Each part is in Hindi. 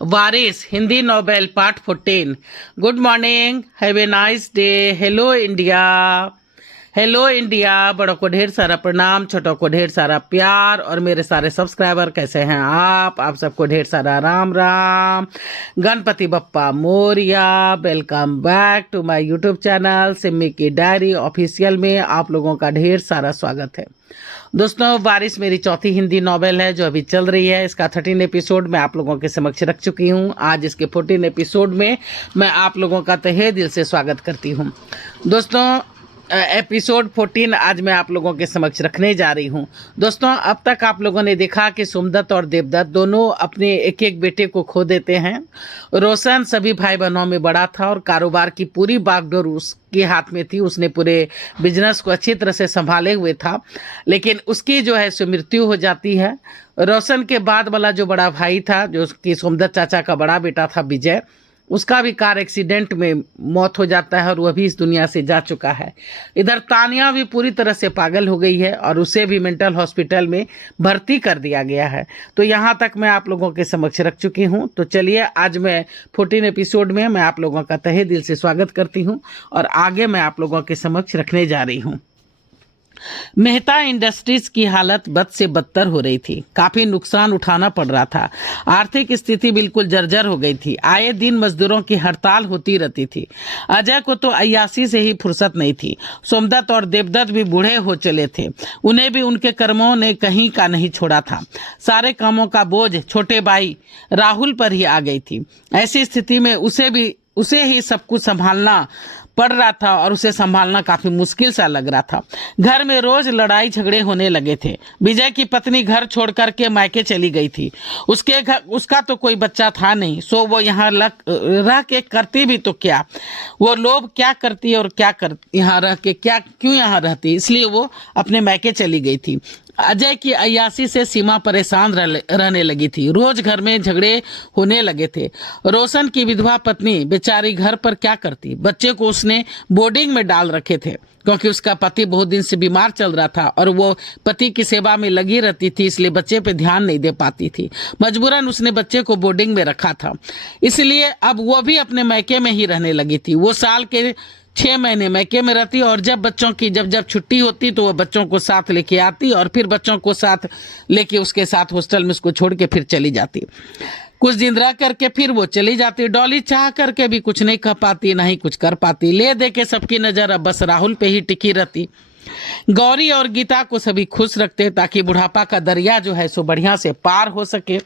Waris Hindi novel part 14। Good morning, have a nice day. Hello India, hello India. बड़ों को ढेर सारा प्रणाम, छोटों को ढेर सारा प्यार, और मेरे सारे सब्सक्राइबर कैसे हैं आप सबको ढेर सारा Ram Ram. Ganpati Bappa Morya. Welcome back to my YouTube channel Simmi की डायरी ऑफिशियल में आप लोगों का ढेर सारा स्वागत है। दोस्तों, वारिस मेरी चौथी हिंदी नॉवेल है जो अभी चल रही है। इसका 13 एपिसोड मैं आप लोगों के समक्ष रख चुकी हूँ। आज इसके 14 एपिसोड में मैं आप लोगों का तहे दिल से स्वागत करती हूँ। दोस्तों, एपिसोड 14 आज मैं आप लोगों के समक्ष रखने जा रही हूं। दोस्तों, अब तक आप लोगों ने देखा कि सोमदत्त और देवदत्त दोनों अपने एक एक बेटे को खो देते हैं। रोशन सभी भाई बहनों में बड़ा था और कारोबार की पूरी बागडोर उसके हाथ में थी। उसने पूरे बिजनेस को अच्छी तरह से संभाले हुए था, लेकिन उसकी जो है सो मृत्यु हो जाती है। रोशन के बाद वाला जो बड़ा भाई था, जो कि सोमदत्त चाचा का बड़ा बेटा था विजय, उसका भी कार एक्सीडेंट में मौत हो जाता है और वह भी इस दुनिया से जा चुका है। इधर तानिया भी पूरी तरह से पागल हो गई है और उसे भी मेंटल हॉस्पिटल में भर्ती कर दिया गया है। तो यहाँ तक मैं आप लोगों के समक्ष रख चुकी हूँ। तो चलिए, आज मैं 14 एपिसोड में मैं आप लोगों का तहे दिल से स्वागत करती हूँ और आगे मैं आप लोगों के समक्ष रखने जा रही हूँ। मेहता इंडस्ट्रीज की हालत बद से बदतर हो रही थी। काफी नुकसान उठाना पड़ रहा था। आर्थिक स्थिति बिल्कुल जर्जर हो गई थी। आए दिन मजदूरों की हड़ताल होती रहती थी। अजय को तो अय्यासी से ही फुर्सत नहीं थी। सोमदत्त और देवदत्त भी बूढ़े हो चले थे। उन्हें भी उनके कर्मों ने कहीं का नहीं छोड़ा था। सारे कामों का बोझ छोटे भाई राहुल पर ही आ गई थी। ऐसी स्थिति में उसे ही सब कुछ संभालना पड़ रहा था और उसे संभालना काफी मुश्किल सा लग रहा था। घर में रोज लड़ाई झगड़े होने लगे थे। विजय की पत्नी घर छोड़ करके मायके चली गई थी। उसका तो कोई बच्चा था नहीं, सो वो यहाँ रह के करती भी तो क्या। वो लोग क्या करती और क्या कर यहाँ रह के क्या क्यों यहाँ रहती, इसलिए वो अपने मायके चली गई थी। अजय की अय्यासी से सीमा परेशान रहने लगी थी। रोज घर में झगड़े होने लगे थे। रोशन की विधवा पत्नी बेचारी घर पर क्या करती। बच्चे को उसने बोर्डिंग में डाल रखे थे क्योंकि उसका पति बहुत दिन से बीमार चल रहा था और वो पति की सेवा में लगी रहती थी, इसलिए बच्चे पे ध्यान नहीं दे पाती थी। मजबूरन उसने बच्चे को बोर्डिंग में रखा था, इसलिए अब वो भी अपने मैके में ही रहने लगी थी। वो साल के 6 महीने मैके में रहती और जब बच्चों की जब छुट्टी होती तो वो बच्चों को साथ लेके आती और फिर बच्चों को साथ लेके उसके साथ हॉस्टल में उसको छोड़ के फिर चली जाती। कुछ दिन रह करके फिर वो चली जाती। डॉली चाह करके भी कुछ नहीं कह पाती, ना ही कुछ कर पाती। ले दे के सबकी नजर अब बस राहुल पे ही टिकी रहती। गौरी और गीता को सभी खुश रखते ताकि बुढ़ापा का दरिया जो है सो बढ़िया से पार हो सके।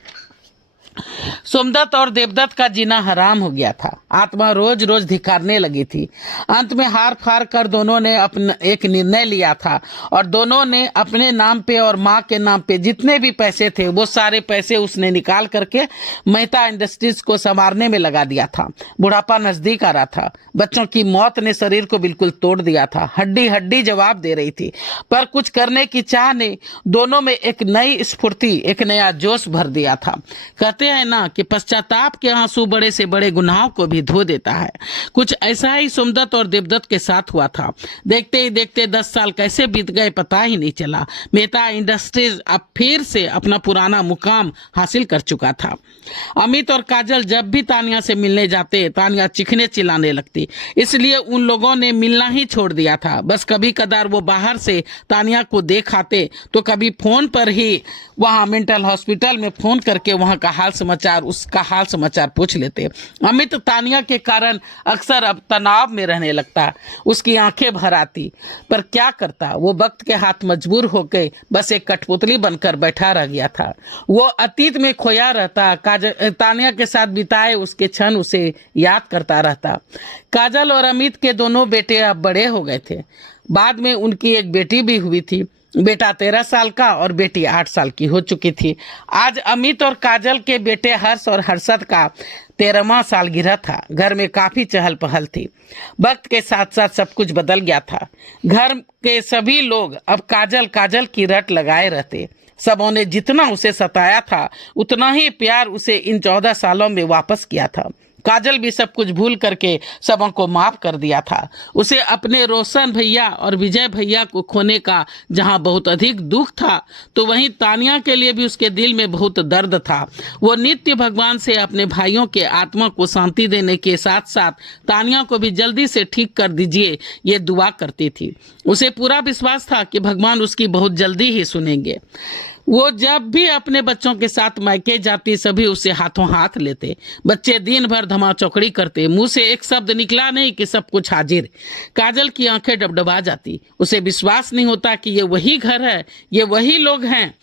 सोमदत्त और देवदत्त का जीना हराम हो गया था। आत्मा रोज रोज धिक्कारने लगी थी। अंत में हार फार कर दोनों ने अपना एक निर्णय लिया था और दोनों ने अपने नाम पे और माँ के नाम पे जितने भी पैसे थे वो सारे पैसे उसने निकाल करके मेहता इंडस्ट्रीज को संवारने में लगा दिया था। बुढ़ापा नजदीक आ रहा था। बच्चों की मौत ने शरीर को बिल्कुल तोड़ दिया था। हड्डी हड्डी जवाब दे रही थी, पर कुछ करने की चाह ने दोनों में एक नई स्फूर्ति, एक नया जोश भर दिया था। कहते हैं ना कि पश्चाताप के आंसू बड़े से बड़े गुनाहों को भी धो देता है। कुछ ऐसा ही सोमदत्त और देवदत्त के साथ हुआ था। देखते ही देखते 10 साल कैसे बीत गए पता ही नहीं चला। मेहता इंडस्ट्रीज अब फिर से अपना पुराना मुकाम हासिल कर चुका था। अमित और काजल जब भी तानिया से मिलने जाते, तानिया चिखने चिल्लाने लगती, इसलिए उन लोगों ने मिलना ही छोड़ दिया था। बस कभी कदार वो बाहर से तानिया को देख आते तो कभी फोन पर ही वहां मेंटल हॉस्पिटल में फोन करके वहां का उसका हाल समाचार पूछ लेते। अमित तानिया के कारण अक्सर अब तनाव में रहने लगता। उसकी आंखें भर आती, पर क्या करता, वो वक्त के हाथ मजबूर होकर बस एक कठपुतली बनकर बैठा रह गया था। वो अतीत में खोया रहता। तानिया के साथ बिताए उसके क्षण उसे याद करता रहता। काजल और अमित के दोनों बेटे अब बड़े हो गए थे। बाद में उनकी एक बेटी भी हुई थी। बेटा 13 साल का और बेटी 8 साल की हो चुकी थी। आज अमित और काजल के बेटे हर्ष और हर्षद का 13वां सालगिरह था। घर में काफी चहल पहल थी। वक्त के साथ साथ सब कुछ बदल गया था। घर के सभी लोग अब काजल काजल की रट लगाए रहते। सबों ने जितना उसे सताया था उतना ही प्यार उसे इन 14 सालों में वापस किया था। काजल भी सब कुछ भूल करके सबों को माफ कर दिया था। उसे अपने रोशन भैया और विजय भैया को खोने का जहां बहुत अधिक दुख था, तो वहीं तानिया के लिए भी उसके दिल में बहुत दर्द था। वो नित्य भगवान से अपने भाइयों के आत्मा को शांति देने के साथ साथ तानिया को भी जल्दी से ठीक कर दीजिए, ये दुआ करती थी। उसे पूरा विश्वास था कि भगवान उसकी बहुत जल्दी ही सुनेंगे। वो जब भी अपने बच्चों के साथ मायके जाती, सभी उसे हाथों हाथ लेते। बच्चे दिन भर धमा चौकड़ी करते, मुंह से एक शब्द निकला नहीं कि सब कुछ हाजिर। काजल की आंखें डबडबा जाती। उसे विश्वास नहीं होता कि ये वही घर है, ये वही लोग हैं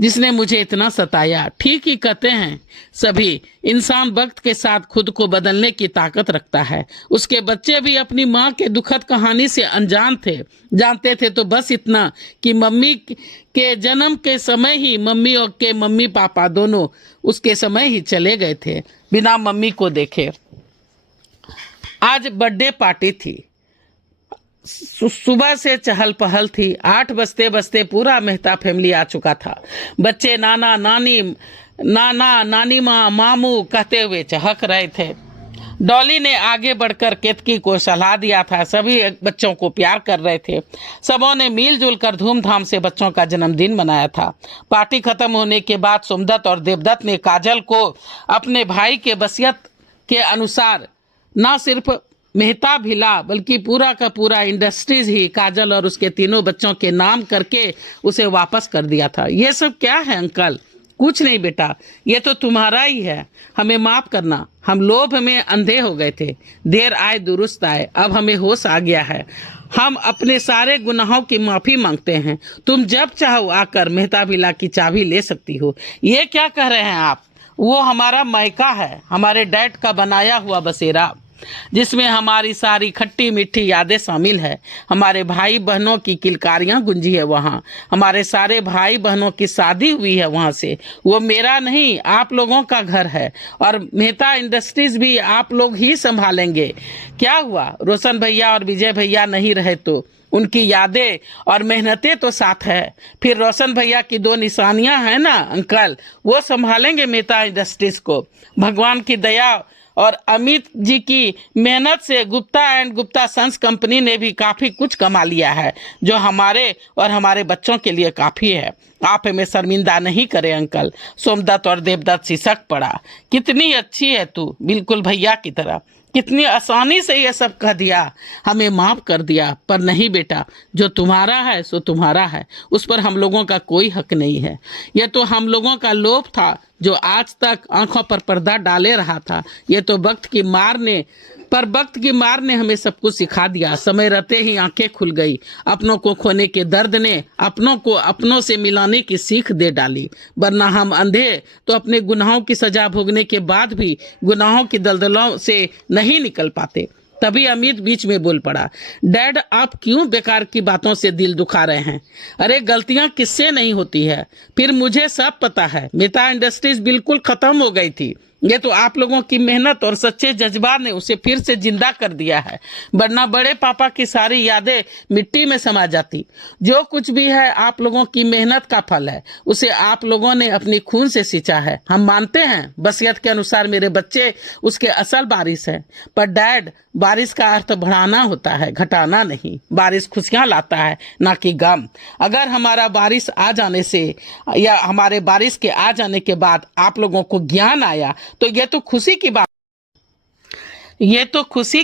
जिसने मुझे इतना सताया। ठीक ही कहते हैं सभी, इंसान वक्त के साथ खुद को बदलने की ताकत रखता है। उसके बच्चे भी अपनी माँ के दुखद कहानी से अनजान थे। जानते थे तो बस इतना कि मम्मी के जन्म के समय ही मम्मी और के मम्मी पापा दोनों उसके समय ही चले गए थे, बिना मम्मी को देखे। आज बर्थडे पार्टी थी। सुबह से चहल पहल थी। 8 बजते बजते पूरा मेहता फैमिली आ चुका था। बच्चे नाना नानी माँ मामू कहते हुए चहक रहे थे। डॉली ने आगे बढ़कर केतकी को सलाह दिया था। सभी बच्चों को प्यार कर रहे थे। सबों ने मिलजुल कर धूमधाम से बच्चों का जन्मदिन मनाया था। पार्टी खत्म होने के बाद सोमदत्त और देवदत्त ने काजल को अपने भाई के वसीयत के अनुसार न सिर्फ मेहता भिला बल्कि पूरा का पूरा इंडस्ट्रीज ही काजल और उसके तीनों बच्चों के नाम करके उसे वापस कर दिया था। ये सब क्या है अंकल? कुछ नहीं बेटा, ये तो तुम्हारा ही है। हमें माफ करना, हम लोभ में अंधे हो गए थे। देर आए दुरुस्त आए, अब हमें होश आ गया है। हम अपने सारे गुनाहों की माफी मांगते हैं। तुम जब चाहो आकर मेहता भिला की चाबी ले सकती हो। ये क्या कह रहे हैं आप? वो हमारा मायका है, हमारे डैड का बनाया हुआ बसेरा, जिसमें हमारी सारी खट्टी मीठी यादें शामिल है। हमारे भाई बहनों की किलकारियां गुंजी है वहाँ। हमारे सारे भाई बहनों की शादी हुई है वहाँ से। वो मेरा नहीं, आप लोगों का घर है। और मेहता इंडस्ट्रीज भी आप लोग ही संभालेंगे। क्या हुआ, रोशन भैया और विजय भैया नहीं रहे तो उनकी यादें और मेहनतें तो साथ है। फिर रोशन भैया की 2 निशानियां हैं ना अंकल, वो संभालेंगे मेहता इंडस्ट्रीज को। भगवान की दया और अमित जी की मेहनत से Gupta and Gupta sons company ने भी काफ़ी कुछ कमा लिया है, जो हमारे और हमारे बच्चों के लिए काफ़ी है। आप हमें शर्मिंदा नहीं करें अंकल। सोमदत्त और देवदत्त सिसक पड़ा। कितनी अच्छी है तू, बिल्कुल भैया की तरह। कितनी आसानी से ये सब कह दिया, हमें माफ कर दिया। पर नहीं बेटा, जो तुम्हारा है सो तुम्हारा है, उस पर हम लोगों का कोई हक नहीं है। यह तो हम लोगों का लोभ था जो आज तक आंखों पर पर्दा डाले रहा था। ये तो वक्त की मार ने हमें सब कुछ सिखा दिया। समय रहते ही आंखें खुल गई। अपनों को खोने के दर्द ने अपनों को अपनों से मिलाने की सीख दे डाली। वरना हम अंधे तो अपने गुनाहों की सजा भोगने के बाद भी गुनाहों की दलदलों से नहीं निकल पाते। तभी अमित बीच में बोल पड़ा, डैड आप क्यों बेकार की बातों से दिल दुखा रहे हैं? अरे गलतियां किससे नहीं होती है। फिर मुझे सब पता है, मेहता इंडस्ट्रीज बिल्कुल खत्म हो गई थी। ये तो आप लोगों की मेहनत और सच्चे जज्बात ने उसे फिर से जिंदा कर दिया है। वरना बड़े पापा की सारी यादें मिट्टी में समा जाती। जो कुछ भी है आप लोगों की मेहनत का फल है। उसे आप लोगों ने अपनी खून से सींचा है। हम मानते हैं वसीयत के अनुसार मेरे बच्चे उसके असल वारिस हैं। पर डैड, बारिश का अर्थ बढ़ाना होता है, घटाना नहीं। बारिश खुशियां लाता है, ना कि गम। अगर हमारा बारिश आ जाने से या हमारे बारिश के आ जाने के बाद आप लोगों को ज्ञान आया तो ये तो खुशी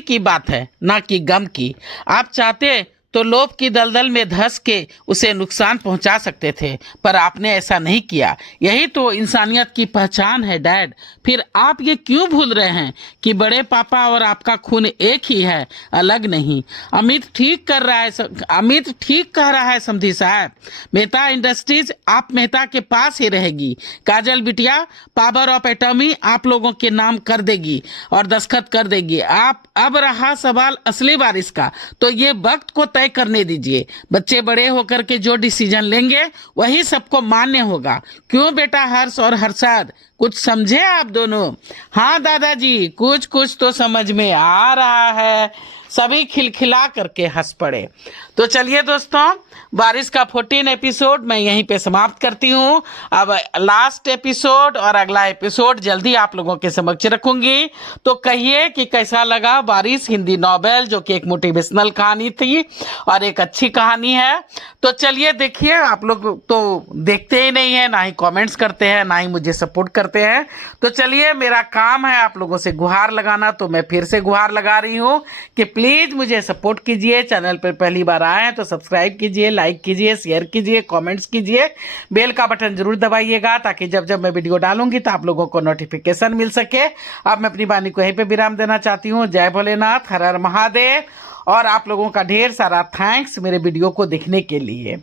की बात है, ना कि गम की। आप चाहते तो लोभ की दलदल में धंस के उसे नुकसान पहुंचा सकते थे, पर आपने ऐसा नहीं किया। यही तो इंसानियत की पहचान है डैड। फिर आप ये क्यों भूल रहे हैं कि बड़े पापा और आपका खून एक ही है, अलग नहीं। अमित ठीक कह रहा है समधी साहब। मेहता इंडस्ट्रीज आप मेहता के पास ही रहेगी। काजल बिटिया पावर ऑफ एटॉमी आप लोगों के नाम कर देगी और दस्तखत कर देगी। आप अब रहा सवाल असली वारिस का, तो ये वक्त को तय करने दीजिए। बच्चे बड़े होकर के जो डिसीजन लेंगे वही सबको मान्य होगा। क्यों बेटा हर्ष और हर्षद, कुछ समझे आप दोनों? हाँ दादाजी, कुछ तो समझ में आ रहा है। सभी खिलखिला करके हंस पड़े। तो चलिए दोस्तों, बारिश का 14 एपिसोड मैं यहीं पे समाप्त करती हूँ। अब लास्ट एपिसोड और अगला एपिसोड जल्दी आप लोगों के समक्ष रखूंगी। तो कहिए कि कैसा लगा बारिश हिंदी नॉवेल, जो कि एक मोटिवेशनल कहानी थी और एक अच्छी कहानी है। तो चलिए देखिए, आप लोग तो देखते ही नहीं है, ना ही कमेंट्स करते हैं, ना ही मुझे सपोर्ट करते हैं। तो चलिए, मेरा काम है आप लोगों से गुहार लगाना, तो मैं फिर से गुहार लगा रही हूँ कि प्लीज मुझे सपोर्ट कीजिए। चैनल पर पहली बार आए हैं तो सब्सक्राइब कीजिए, लाइक कीजिए, शेयर कीजिए, कमेंट्स कीजिए, बेल का बटन जरूर दबाइएगा, ताकि जब जब मैं वीडियो डालूंगी तो आप लोगों को नोटिफिकेशन मिल सके। अब मैं अपनी वाणी को यहीं पे विराम देना चाहती हूँ। जय भोलेनाथ, हर हर महादेव, और आप लोगों का ढेर सारा थैंक्स मेरे वीडियो को देखने के लिए।